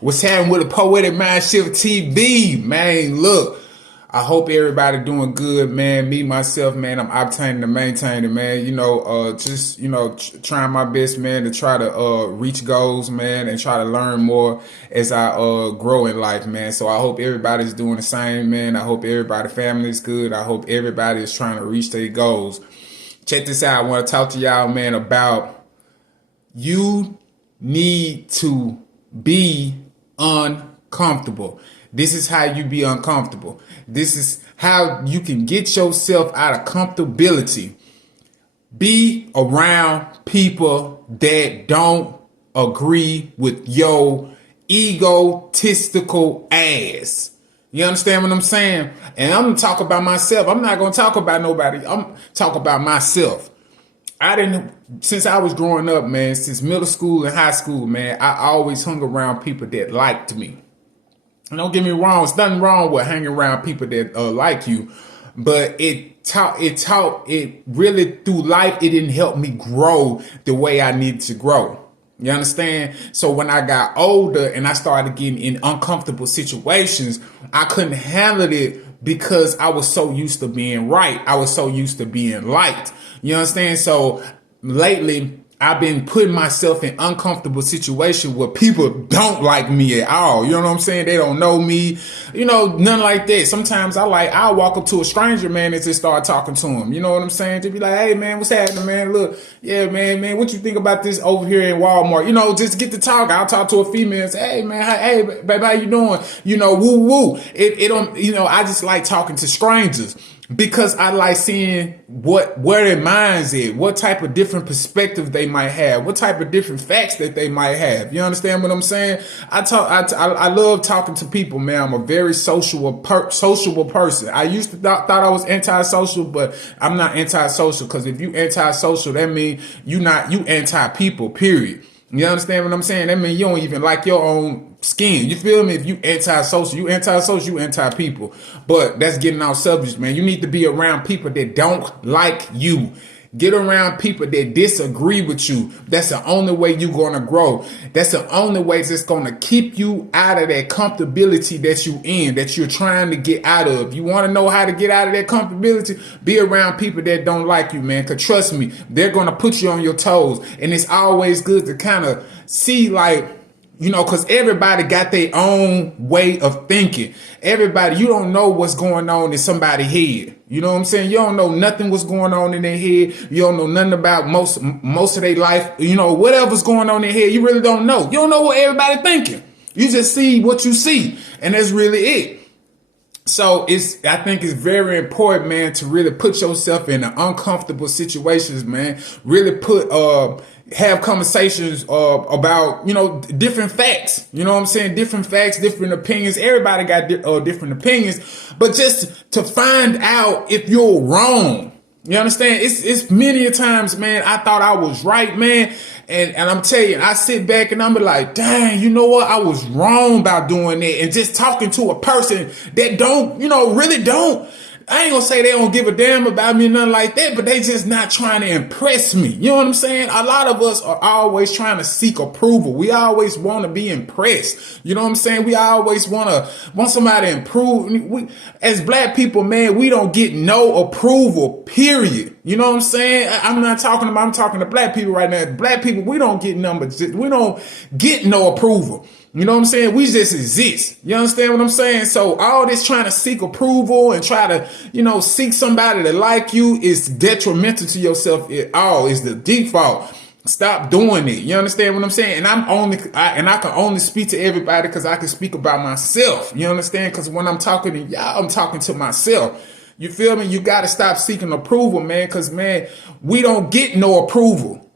What's happening with the Poetic Mind Shift TV, man? Look, I hope everybody doing good, man. Me, myself, man, I'm obtaining and maintaining, man. Trying my best, man, to try to reach goals, man, and try to learn more as I grow in life, man. So I hope everybody's doing the same, man. I hope everybody's family is good. I hope everybody is trying to reach their goals. Check this out. I want to talk to y'all, man, about you need to be uncomfortable. This is how you be uncomfortable. This is how you can get yourself out of comfortability. Be around people that don't agree with your egotistical ass. You understand what I'm saying? And I'm going to talk about myself. I'm not going to talk about nobody. I'm talking about myself. Since I was growing up, man, since middle school and high school, man, I always hung around people that liked me. And don't get me wrong, there's nothing wrong with hanging around people that like you, but it really through life, it didn't help me grow the way I needed to grow. You understand? So when I got older and I started getting in uncomfortable situations, I couldn't handle it because I was so used to being right. I was so used to being liked. You understand? So lately, I've been putting myself in uncomfortable situations where people don't like me at all. You know what I'm saying? They don't know me, none like that. Sometimes I'll walk up to a stranger, man, and just start talking to him. You know what I'm saying? To be like, hey, man, what's happening, man? Look, yeah, man, what you think about this over here in Walmart? Just get to talk. I'll talk to a female and say, hey, man, hey, baby, how you doing? Woo, woo. I just like talking to strangers. Because I like seeing where their minds at, what type of different perspectives they might have, what type of different facts that they might have. You understand what I'm saying? I love talking to people, man. I'm a very sociable person. I used to thought I was antisocial, but I'm not antisocial, because if you antisocial, that means you anti-people, period. You understand what I'm saying? That means you don't even like your own skin. You feel me? If you anti-social, you anti-people. But that's getting off subject, man. You need to be around people that don't like you. Get around people that disagree with you. That's the only way you're going to grow. That's the only way that's going to keep you out of that comfortability that you're trying to get out of. You want to know how to get out of that comfortability? Be around people that don't like you, man. Because trust me, they're going to put you on your toes. And it's always good to kind of see, because everybody got their own way of thinking. Everybody, you don't know what's going on in somebody's head. You know what I'm saying? You don't know nothing what's going on in their head. You don't know nothing about most of their life. Whatever's going on in their head, you really don't know. You don't know what everybody's thinking. You just see what you see. And that's really it. So I think it's very important, man, to really put yourself in uncomfortable situations, man. Really have conversations about, different facts. You know what I'm saying? Different facts, different opinions. Everybody got different opinions, but just to find out if you're wrong. You understand? It's many a times, man, I thought I was right, man. And I'm telling you, I sit back and I'm like, dang, you know what? I was wrong about doing that. And just talking to a person that really don't. I ain't gonna say they don't give a damn about me or nothing like that, but they just not trying to impress me. You know what I'm saying? A lot of us are always trying to seek approval. We always want to be impressed. You know what I'm saying? We always want somebody to improve. As black people, man, we don't get no approval, period. You know what I'm saying? I'm talking to black people right now. Black people, we don't get we don't get no approval. You know what I'm saying? We just exist. You understand what I'm saying? So all this trying to seek approval and try to, seek somebody to like you is detrimental to yourself at all. It's the default. Stop doing it. You understand what I'm saying? And I can only speak to everybody because I can speak about myself. You understand? Because when I'm talking to y'all, I'm talking to myself. You feel me? You got to stop seeking approval, man, because, man, we don't get no approval.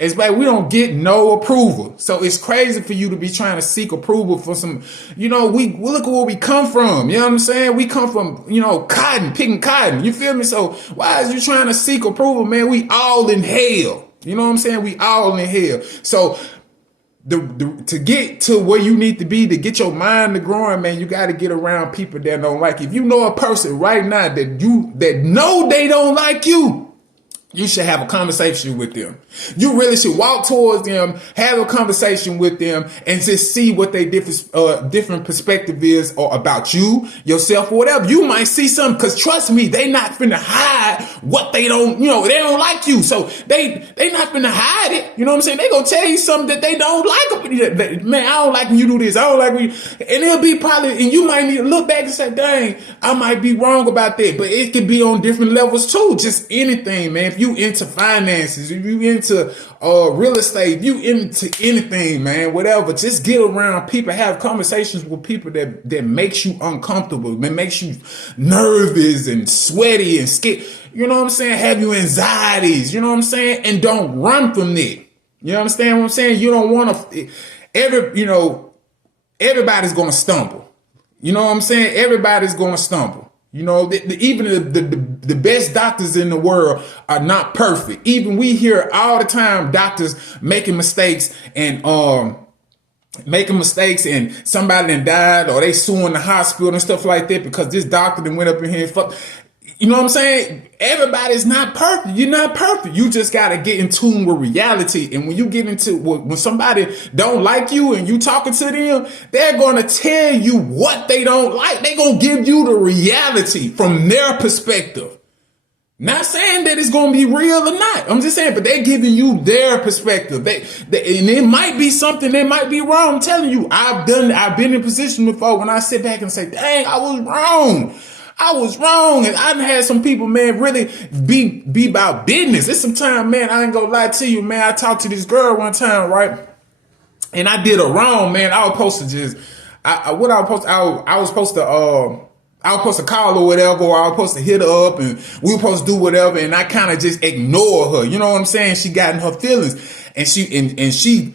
It's like we don't get no approval. So it's crazy for you to be trying to seek approval for some, we look at where we come from. You know what I'm saying? We come from, picking cotton. You feel me? So why is you trying to seek approval, man? We all in hell. You know what I'm saying? We all in hell. So to get to where you need to be, to get your mind to growing, man, you got to get around people that don't like you. If you know a person right now that know they don't like you, You should have a conversation with them. You really should walk towards them, have a conversation with them, and just see what their different perspective is or about you, yourself, or whatever. You might see something, because trust me, they not finna hide what they don't, they don't like you. So they not finna hide it. You know what I'm saying? They gonna tell you something that they don't like. Man, I don't like when you do this. I don't like when you, and it'll be probably, and you might need to look back and say, dang, I might be wrong about that. But it could be on different levels too. Just anything, man. If you into finances, if you into real estate, if you into anything, man, whatever, just get around people, have conversations with people that makes you uncomfortable, that makes you nervous and sweaty and scared. You know what I'm saying? Have you anxieties, you know what I'm saying? And don't run from it. You understand what I'm saying? You don't want to, everybody's going to stumble. You know what I'm saying? Everybody's going to stumble. Even the best doctors in the world are not perfect. Even we hear all the time doctors making mistakes and somebody done died, or they suing the hospital and stuff like that because this doctor then went up in here and fuck. You know what I'm saying? Everybody's not perfect. You're not perfect. You just got to get in tune with reality. And when you get into, when somebody don't like you and you talking to them, they're going to tell you what they don't like. They're going to give you the reality from their perspective. Not saying that it's going to be real or not. I'm just saying, but they're giving you their perspective. And it might be something that might be wrong. I'm telling you, I've been in a position before when I sit back and say, dang, I was wrong. And I've had some people, man, really be about business. It's some time, man, I ain't gonna lie to you, man. I talked to this girl one time, right? And I did her wrong, man. I was supposed to call her whatever, or I was supposed to hit her up and we were supposed to do whatever, and I kind of just ignore her. You know what I'm saying? She got in her feelings, and she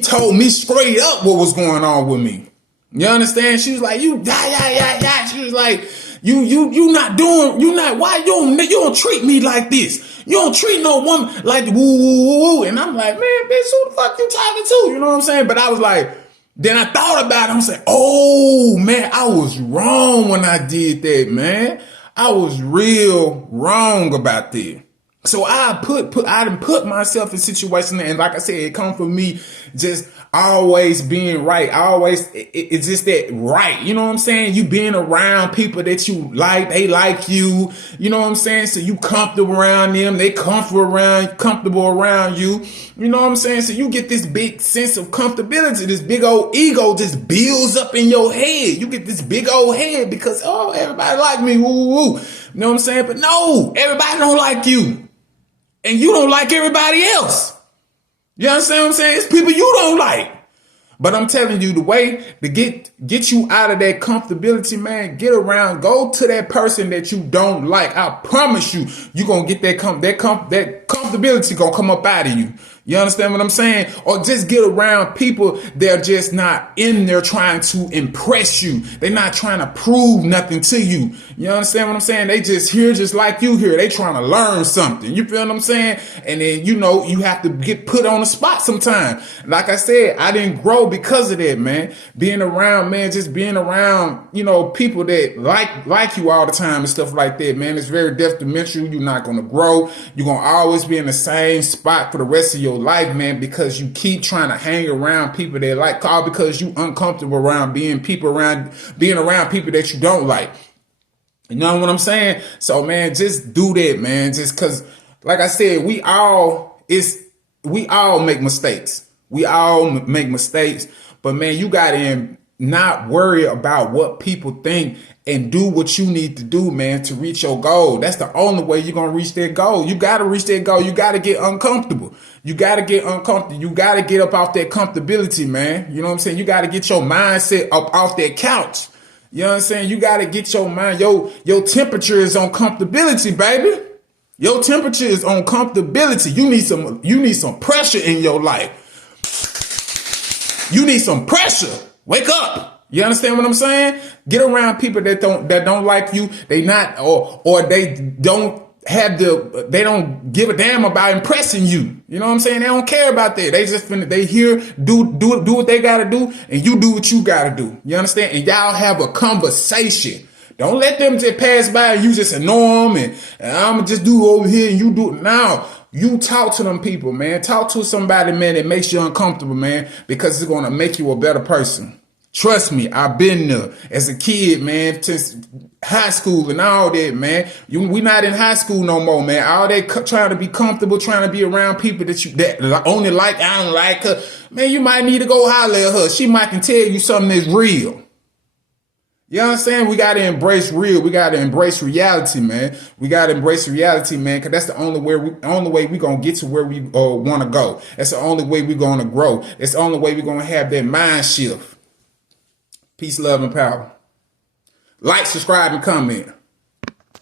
told me straight up what was going on with me. You understand? She was like, She was like, why you don't treat me like this? You don't treat no woman like woo. And I'm like, man, bitch, who the fuck you talking to? You know what I'm saying? But I was like, then I thought about it. I'm saying, oh man, I was wrong when I did that, man. I was real wrong about that. So I done put myself in situations, and like I said, it come from me just always being right. It's just that right. You know what I'm saying? You being around people that you like, they like you. You know what I'm saying? So you comfortable around them, they comfortable around you. You know what I'm saying? So you get this big sense of comfortability. This big old ego just builds up in your head. You get this big old head because, oh, everybody like me. Woo. You know what I'm saying? But no, everybody don't like you. And you don't like everybody else. You understand what I'm saying? It's people you don't like. But I'm telling you, the way to get you out of that comfortability, man, go to that person that you don't like. I promise you, you're going to get that comfortability going to come up out of you. You understand what I'm saying? Or just get around people that are just not in there trying to impress you. They're not trying to prove nothing to you. You understand what I'm saying? They just here just like you here. They trying to learn something. You feel what I'm saying? And then, you have to get put on the spot sometime. Like I said, I didn't grow because of that, man. Being around people that like you all the time and stuff like that, man, it's very detrimental. You're not going to grow. You're going to always be in the same spot for the rest of your life, man, because you keep trying to hang around people that like, all because you uncomfortable around being around people that you don't like. You know what I'm saying? So, man, just do that, man. Just because, like I said, we all make mistakes. We all make mistakes. But, man, you got to not worry about what people think and do what you need to do, man, to reach your goal. That's the only way you're going to reach that goal. You got to reach that goal. You got to get uncomfortable. You got to get uncomfortable. You got to get up off that comfortability, man. You know what I'm saying? You got to get your mindset up off that couch. You know what I'm saying? You got to get your mind. Your temperature is on comfortability, baby. Your temperature is on comfortability. You need some pressure in your life. You need some pressure. Wake up. You understand what I'm saying? Get around people that don't like you. They not, or they don't give a damn about impressing you. You know what I'm saying? They don't care about that. They here, do what they gotta do, and you do what you gotta do. You understand? And y'all have a conversation. Don't let them just pass by and you just ignore them and I'm gonna just do over here and you do it. Now, you talk to them people, man. Talk to somebody, man, that makes you uncomfortable, man, because it's gonna make you a better person. Trust me, I've been there as a kid, man, since high school and all that, man. We not in high school no more, man. All that trying to be comfortable, trying to be around people that only like, I don't like her. Man, you might need to go holler at her. She might can tell you something that's real. You know what I'm saying? We got to embrace real. We got to embrace reality, man. We got to embrace reality, man, because that's the only way we're going to get to where we want to go. That's the only way we're going to grow. It's the only way we're going to have that mind shift. Peace, love, and power. Like, subscribe, and comment.